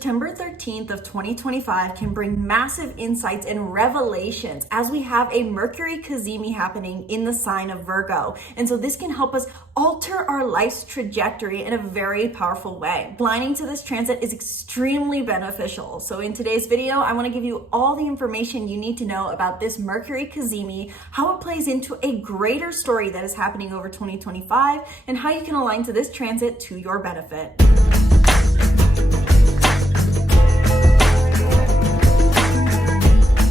September 13th of 2025 can bring massive insights and revelations as we have a Mercury Cazimi happening in the sign of Virgo. And so this can help us alter our life's trajectory in a very powerful way. Aligning to this transit is extremely beneficial. So in today's video, I want to give you all the information you need to know about this Mercury Cazimi, how it plays into a greater story that is happening over 2025, and how you can align to this transit to your benefit.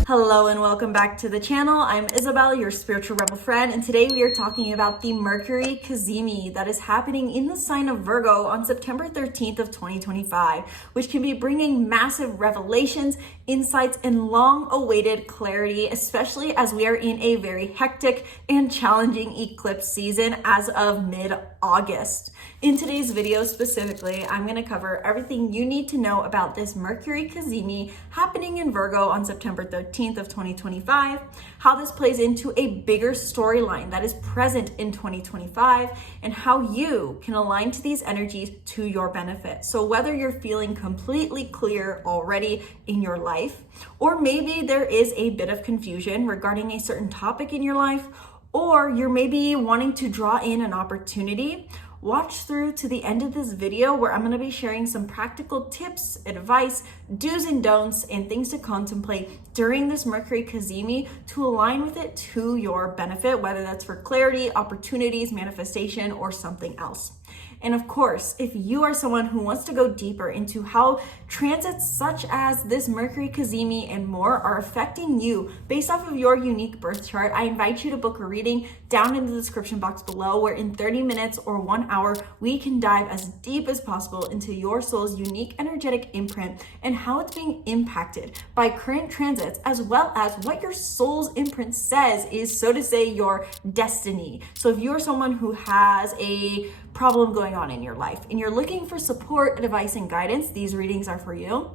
Hello and welcome back to the channel. I'm Isabel, your spiritual rebel friend, and today we are talking about the Mercury Cazimi that is happening in the sign of Virgo on September 13th of 2025, which can be bringing massive revelations, insights, and long-awaited clarity, especially as we are in a very hectic and challenging eclipse season as of mid-August. In today's video specifically, I'm going to cover everything you need to know about this Mercury Cazimi happening in Virgo on September 13th of 2025, how this plays into a bigger storyline that is present in 2025, and how you can align to these energies to your benefit. So whether you're feeling completely clear already in your life, or maybe there is a bit of confusion regarding a certain topic in your life, or you're maybe wanting to draw in an opportunity, watch through to the end of this video where I'm going to be sharing some practical tips, advice, do's and don'ts, and things to contemplate during this Mercury Cazimi to align with it to your benefit, whether that's for clarity, opportunities, manifestation, or something else. And of course, if you are someone who wants to go deeper into how transits such as this Mercury Cazimi and more are affecting you based off of your unique birth chart, I invite you to book a reading down in the description box below, where in 30 minutes or 1 hour, we can dive as deep as possible into your soul's unique energetic imprint and how it's being impacted by current transits, as well as what your soul's imprint says is, so to say, your destiny. So if you're someone who has a problem going on in your life and you're looking for support, advice, and guidance, these readings are for you.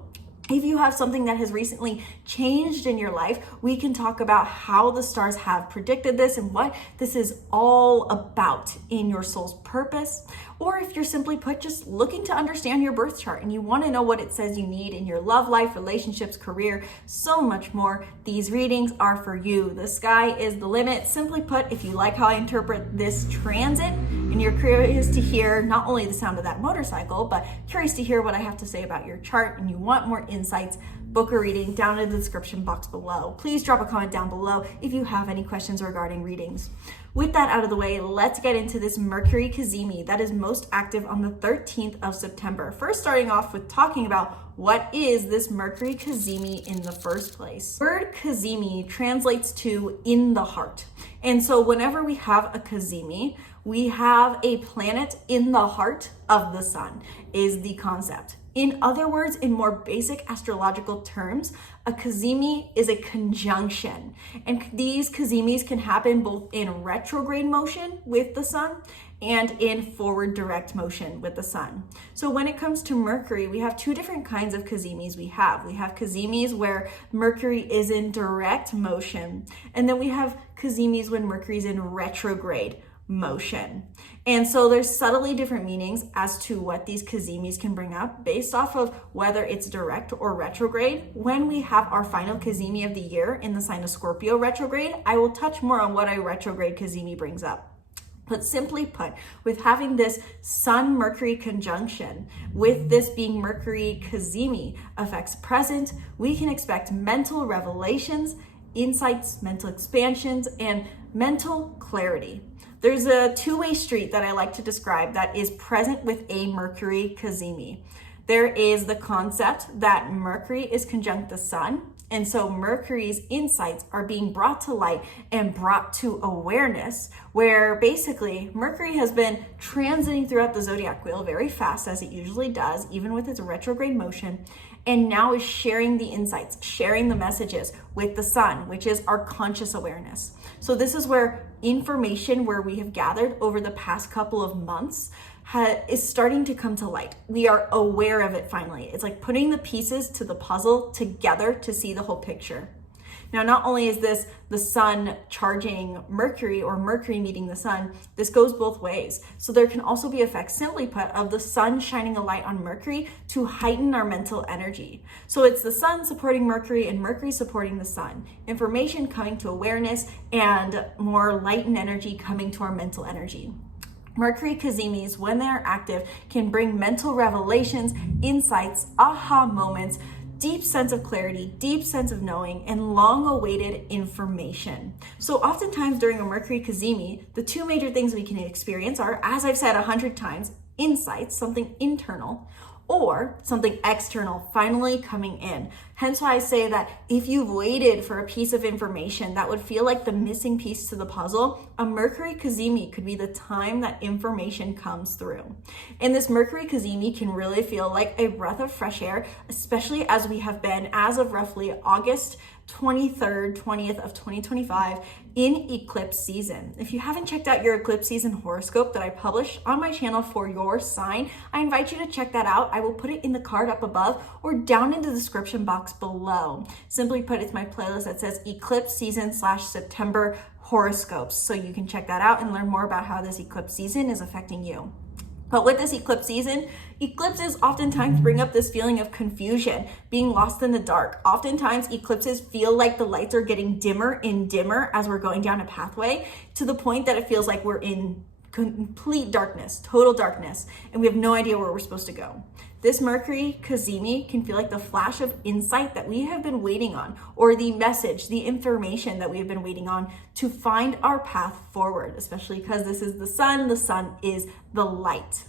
If you have something that has recently changed in your life, we can talk about how the stars have predicted this and what this is all about in your soul's purpose. Or if you're simply put, just looking to understand your birth chart and you want to know what it says you need in your love life, relationships, career, so much more, these readings are for you. The sky is the limit. Simply put, if you like how I interpret this transit and you're curious to hear not only the sound of that motorcycle, but curious to hear what I have to say about your chart and you want more insights, book a reading down in the description box below. Please drop a comment down below if you have any questions regarding readings. With that out of the way, let's get into this Mercury Cazimi that is most active on the 13th of September. First, starting off with talking about what is this Mercury Cazimi in the first place. The word Cazimi translates to in the heart. And so whenever we have a Cazimi, we have a planet in the heart of the sun is the concept. In other words, in more basic astrological terms, a Cazimi is a conjunction. And these Cazimis can happen both in retrograde motion with the sun and in forward direct motion with the sun. So when it comes to Mercury, we have two different kinds of Cazimis we have. We have Cazimis where Mercury is in direct motion, and then we have Cazimis when Mercury is in retrograde motion. And so there's subtly different meanings as to what these Cazimis can bring up based off of whether it's direct or retrograde. When we have our final Cazimi of the year in the sign of Scorpio retrograde, I will touch more on what a retrograde Cazimi brings up. But simply put, with having this Sun-Mercury conjunction, with this being Mercury Cazimi effects present, we can expect mental revelations, insights, mental expansions, and mental clarity. There's a two-way street that I like to describe that is present with a Mercury Cazimi. There is the concept that Mercury is conjunct the sun, and so Mercury's insights are being brought to light and brought to awareness, where basically Mercury has been transiting throughout the zodiac wheel very fast, as it usually does, even with its retrograde motion, and now is sharing the insights, sharing the messages with the sun, which is our conscious awareness. So this is where information where we have gathered over the past couple of months is starting to come to light. We are aware of it finally. It's like putting the pieces to the puzzle together to see the whole picture. Now, not only is this the sun charging Mercury or Mercury meeting the sun, this goes both ways. So there can also be effects, simply put, of the sun shining a light on Mercury to heighten our mental energy. So it's the sun supporting Mercury and Mercury supporting the sun. Information coming to awareness and more light and energy coming to our mental energy. Mercury Cazimis, when they are active, can bring mental revelations, insights, aha moments, deep sense of clarity, deep sense of knowing, and long-awaited information. So oftentimes during a Mercury Cazimi, the two major things we can experience are, as I've said 100 times, insights, something internal, or something external finally coming in. Hence why I say that if you've waited for a piece of information that would feel like the missing piece to the puzzle, a Mercury Cazimi could be the time that information comes through. And this Mercury Cazimi can really feel like a breath of fresh air, especially as we have been, as of roughly August 23rd, 20th of 2025 in eclipse season. If you haven't checked out your eclipse season horoscope that I published on my channel for your sign, I invite you to check that out. I will put it in the card up above or down in the description box below. Simply put, it's my playlist that says eclipse season / September horoscopes. So you can check that out and learn more about how this eclipse season is affecting you. But with this eclipse season, eclipses oftentimes bring up this feeling of confusion, being lost in the dark. Oftentimes, eclipses feel like the lights are getting dimmer and dimmer as we're going down a pathway, to the point that it feels like we're in complete darkness, total darkness, and we have no idea where we're supposed to go. This Mercury Cazimi can feel like the flash of insight that we have been waiting on, or the message, the information that we have been waiting on to find our path forward, especially because this is the sun is the light.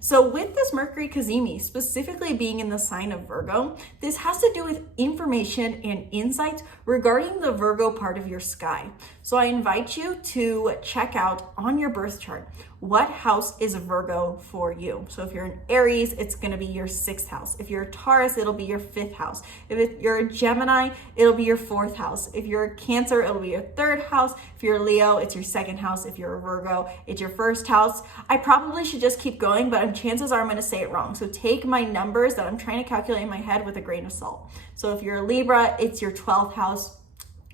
So with this Mercury Cazimi, specifically being in the sign of Virgo, this has to do with information and insights regarding the Virgo part of your sky. So I invite you to check out on your birth chart, what house is Virgo for you? So if you're an Aries, it's going to be your 6th house. If you're a Taurus, it'll be your 5th house. If you're a Gemini, it'll be your 4th house. If you're a Cancer, it'll be your 3rd house. If you're a Leo, it's your 2nd house. If you're a Virgo, it's your 1st house. I probably should just keep going, but chances are I'm going to say it wrong. So take my numbers that I'm trying to calculate in my head with a grain of salt. So if you're a Libra, it's your 12th house.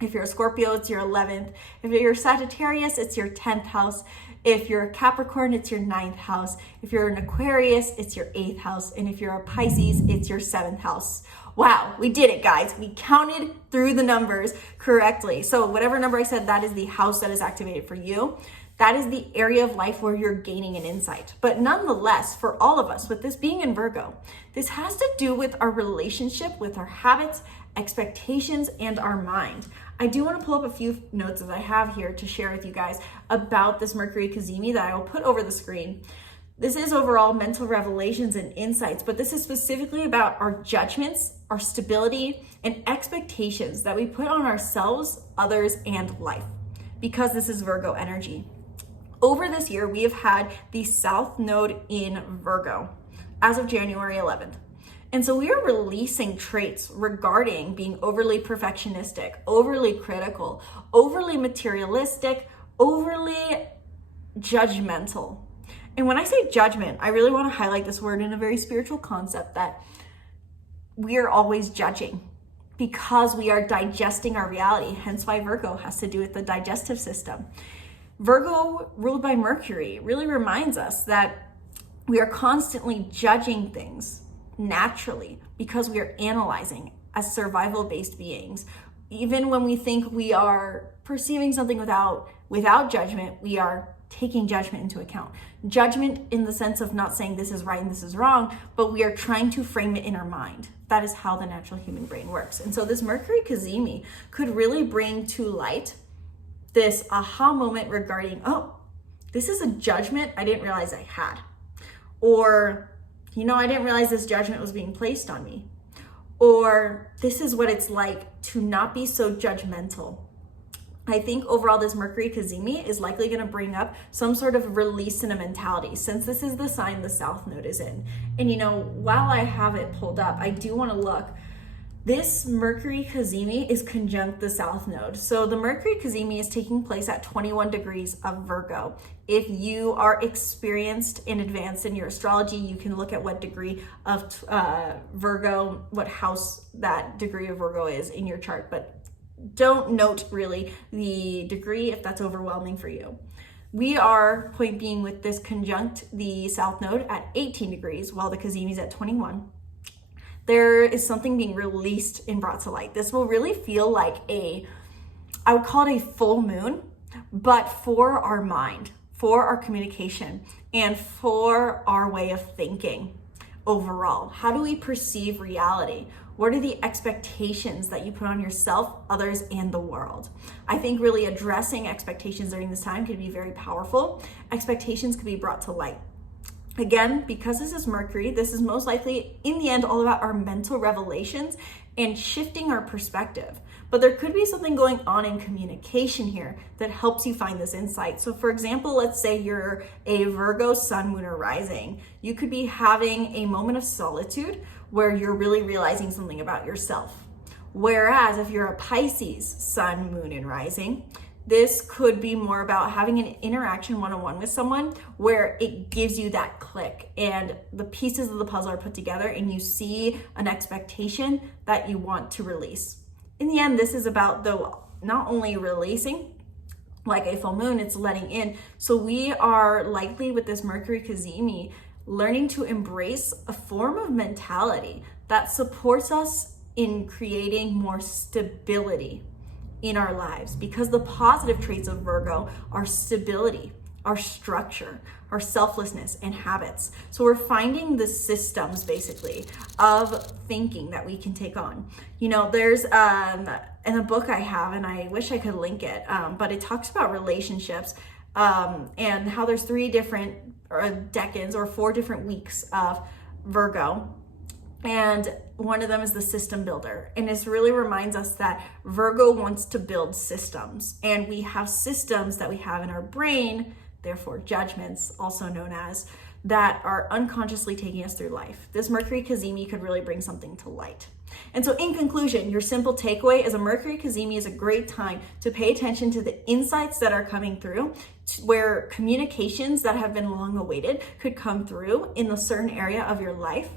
If you're a Scorpio, it's your 11th. If you're a Sagittarius, it's your 10th house. If you're a Capricorn, it's your 9th house. If you're an Aquarius, it's your 8th house. And if you're a Pisces, it's your 7th house. Wow, we did it, guys. We counted through the numbers correctly. So whatever number I said, that is the house that is activated for you. That is the area of life where you're gaining an insight. But nonetheless, for all of us, with this being in Virgo, this has to do with our relationship with our habits, expectations, and our mind. I do want to pull up a few notes that I have here to share with you guys about this Mercury Cazimi that I will put over the screen. This is overall mental revelations and insights, but this is specifically about our judgments, our stability, and expectations that we put on ourselves, others, and life, because this is Virgo energy. Over this year, we have had the South Node in Virgo as of January 11th. And so we are releasing traits regarding being overly perfectionistic, overly critical, overly materialistic, overly judgmental. And when I say judgment, I really want to highlight this word in a very spiritual concept that we are always judging because we are digesting our reality. Hence why Virgo has to do with the digestive system. Virgo, ruled by Mercury, really reminds us that we are constantly judging things naturally because we are analyzing as survival-based beings. Even when we think we are perceiving something without judgment, we are taking judgment into account. Judgment in the sense of not saying this is right and this is wrong, but we are trying to frame it in our mind. That is how the natural human brain works. And so this Mercury Cazimi could really bring to light this aha moment regarding, oh, this is a judgment I didn't realize I had. Or, I didn't realize this judgment was being placed on me. Or this is what it's like to not be so judgmental. I think overall this Mercury Cazimi is likely going to bring up some sort of release in a mentality, since this is the sign the South Node is in. And while I have it pulled up, I do want to look. This Mercury Cazimi is conjunct the South Node. So the Mercury Cazimi is taking place at 21 degrees of Virgo. If you are experienced and advanced in your astrology, you can look at what degree of Virgo, what house that degree of Virgo is in your chart. But don't note really the degree if that's overwhelming for you. We are, point being, with this conjunct the South Node at 18 degrees, while the Cazimi is at 21. There is something being released and brought to light. This will really feel like I would call it a full moon, but for our mind, for our communication, and for our way of thinking overall. How do we perceive reality? What are the expectations that you put on yourself, others, and the world? I think really addressing expectations during this time could be very powerful. Expectations could be brought to light. Again, because this is Mercury, this is most likely, in the end, all about our mental revelations and shifting our perspective. But there could be something going on in communication here that helps you find this insight. So for example, let's say you're a Virgo sun, moon, or rising. You could be having a moment of solitude where you're really realizing something about yourself. Whereas if you're a Pisces sun, moon, and rising, this could be more about having an interaction one-on-one with someone where it gives you that click and the pieces of the puzzle are put together and you see an expectation that you want to release. In the end, this is about, though, not only releasing like a full moon, it's letting in. So we are likely, with this Mercury Cazimi, learning to embrace a form of mentality that supports us in creating more stability in our lives, because the positive traits of Virgo are stability, our structure, our selflessness, and habits. So we're finding the systems basically of thinking that we can take on. You know, there's in a book I have, and I wish I could link it, but it talks about relationships and how there's 3 different decades or 4 different weeks of Virgo. And one of them is the system builder. And this really reminds us that Virgo wants to build systems. And we have systems that we have in our brain, therefore judgments, also known as, that are unconsciously taking us through life. This Mercury Cazimi could really bring something to light. And so in conclusion, your simple takeaway is a Mercury Cazimi is a great time to pay attention to the insights that are coming through, where communications that have been long awaited could come through in a certain area of your life.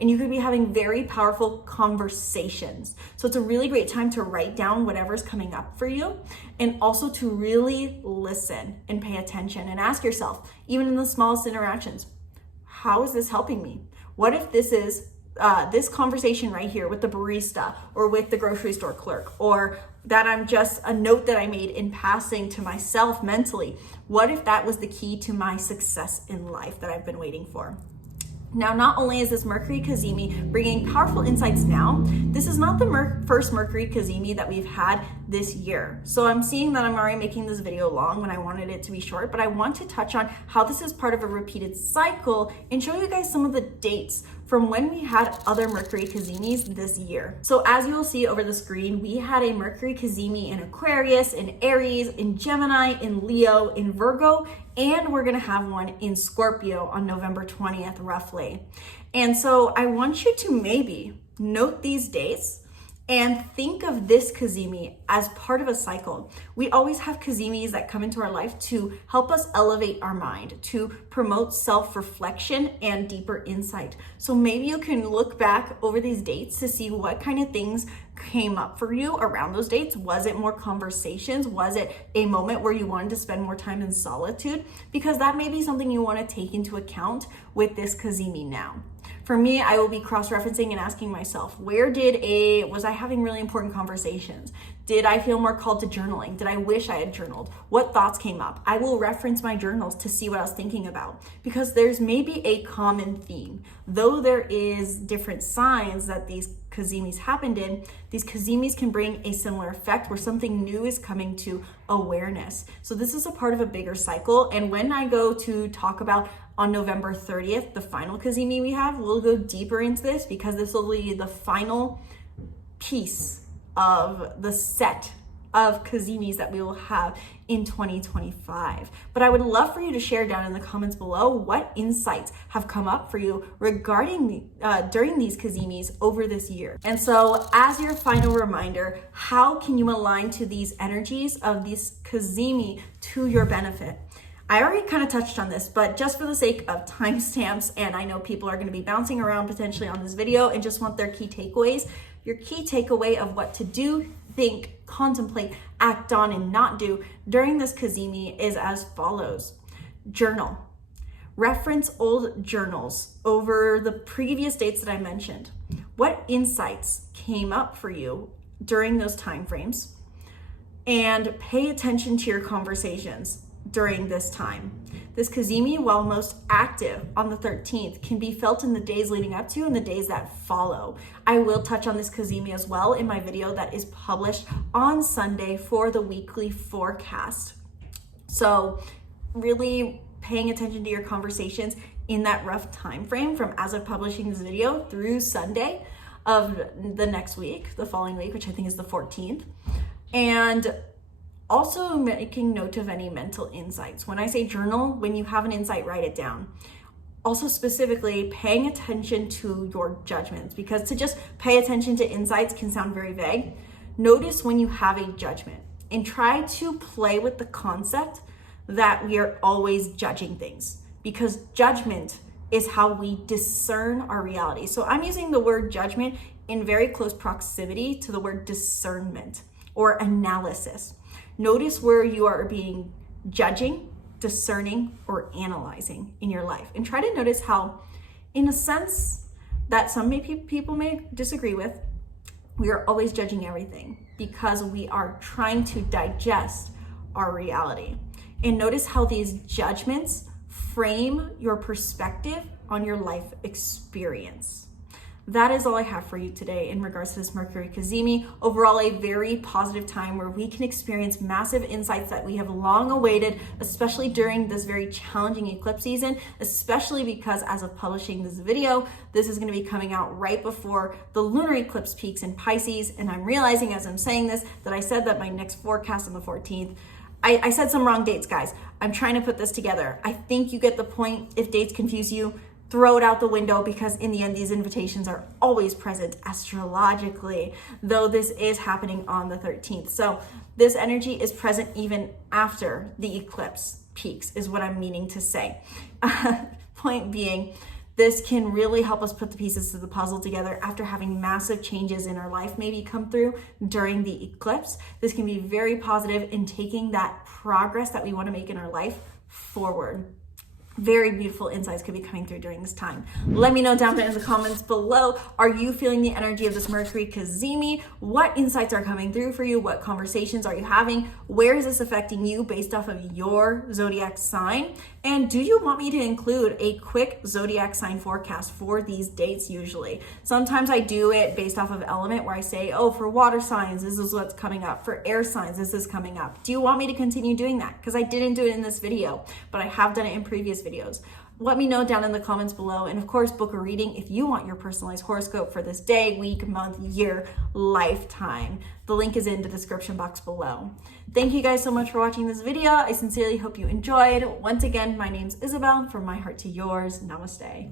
And you could be having very powerful conversations. So it's a really great time to write down whatever's coming up for you, and also to really listen and pay attention and ask yourself, even in the smallest interactions, how is this helping me? What if this is this conversation right here with the barista or with the grocery store clerk, or that I'm just a note that I made in passing to myself mentally? What if that was the key to my success in life that I've been waiting for? Now, not only is this Mercury Cazimi bringing powerful insights now, this is not the first Mercury Cazimi that we've had this year. So I'm seeing that I'm already making this video long when I wanted it to be short, but I want to touch on how this is part of a repeated cycle and show you guys some of the dates from when we had other Mercury Cazimis this year. So as you will see over the screen, we had a Mercury Cazimi in Aquarius, in Aries, in Gemini, in Leo, in Virgo, and we're gonna have one in Scorpio on November 20th, roughly. And so I want you to maybe note these dates and think of this Cazimi as part of a cycle. We always have Cazimis that come into our life to help us elevate our mind, to promote self-reflection and deeper insight. So maybe you can look back over these dates to see what kind of things came up for you around those dates. Was it more conversations? Was it a moment where you wanted to spend more time in solitude? Because that may be something you want to take into account with this Cazimi now. For me, I will be cross-referencing and asking myself, was I having really important conversations? Did I feel more called to journaling? Did I wish I had journaled? What thoughts came up? I will reference my journals to see what I was thinking about, because there's maybe a common theme. Though there is different signs that these Cazimis happened in, these Cazimis can bring a similar effect where something new is coming to awareness. So this is a part of a bigger cycle. And when I go to talk about on November 30th, the final Cazimi we have, we'll go deeper into this, because this will be the final piece of the set of Cazimis that we will have in 2025. But I would love for you to share down in the comments below what insights have come up for you regarding during these Cazimis over this year. And so as your final reminder, how can you align to these energies of this Cazimi to your benefit? I already kind of touched on this, but just for the sake of timestamps, and I know people are going to be bouncing around potentially on this video and just want their key takeaways, your key takeaway of what to do, think, contemplate, act on, and not do during this Cazimi is as follows. Journal. Reference old journals over the previous dates that I mentioned. What insights came up for you during those time frames? And pay attention to your conversations during this time. This Cazimi, while most active on the 13th, can be felt in the days leading up to and the days that follow. I will touch on this Cazimi as well in my video that is published on Sunday for the weekly forecast. So really paying attention to your conversations in that rough time frame from as of publishing this video through Sunday of the next week, the following week, which I think is the 14th. And also making note of any mental insights. When I say journal, when you have an insight, write it down. Also specifically paying attention to your judgments, because to just pay attention to insights can sound very vague. Notice when you have a judgment and try to play with the concept that we are always judging things, because judgment is how we discern our reality. So I'm using the word judgment in very close proximity to the word discernment or analysis. Notice where you are being judging, discerning, or analyzing in your life. And try to notice how, in a sense that some people may disagree with, we are always judging everything because we are trying to digest our reality. And notice how these judgments frame your perspective on your life experience. That is all I have for you today in regards to this Mercury Cazimi. Overall, a very positive time where we can experience massive insights that we have long awaited, especially during this very challenging eclipse season, especially because as of publishing this video, this is going to be coming out right before the lunar eclipse peaks in Pisces. And I'm realizing as I'm saying this that I said that my next forecast on the 14th, I said some wrong dates, guys. I'm trying to put this together. I think you get the point. If dates confuse you, throw it out the window, because in the end, these invitations are always present astrologically, though this is happening on the 13th. So this energy is present even after the eclipse peaks, is what I'm meaning to say. Point being, this can really help us put the pieces to the puzzle together after having massive changes in our life maybe come through during the eclipse. This can be very positive in taking that progress that we want to make in our life forward. Very beautiful insights could be coming through during this time. Let me know down there in the comments below. Are you feeling the energy of this Mercury Cazimi? What insights are coming through for you? What conversations are you having? Where is this affecting you based off of your zodiac sign? And do you want me to include a quick zodiac sign forecast for these dates usually? Sometimes I do it based off of element where I say, oh, for water signs, this is what's coming up. For air signs, this is coming up. Do you want me to continue doing that? Because I didn't do it in this video, but I have done it in previous videos. Let me know down in the comments below. And of course, book a reading if you want your personalized horoscope for this day, week, month, year, lifetime. The link is in the description box below. Thank you guys so much for watching this video. I sincerely hope you enjoyed. Once again, my name's Isabel. From my heart to yours, namaste.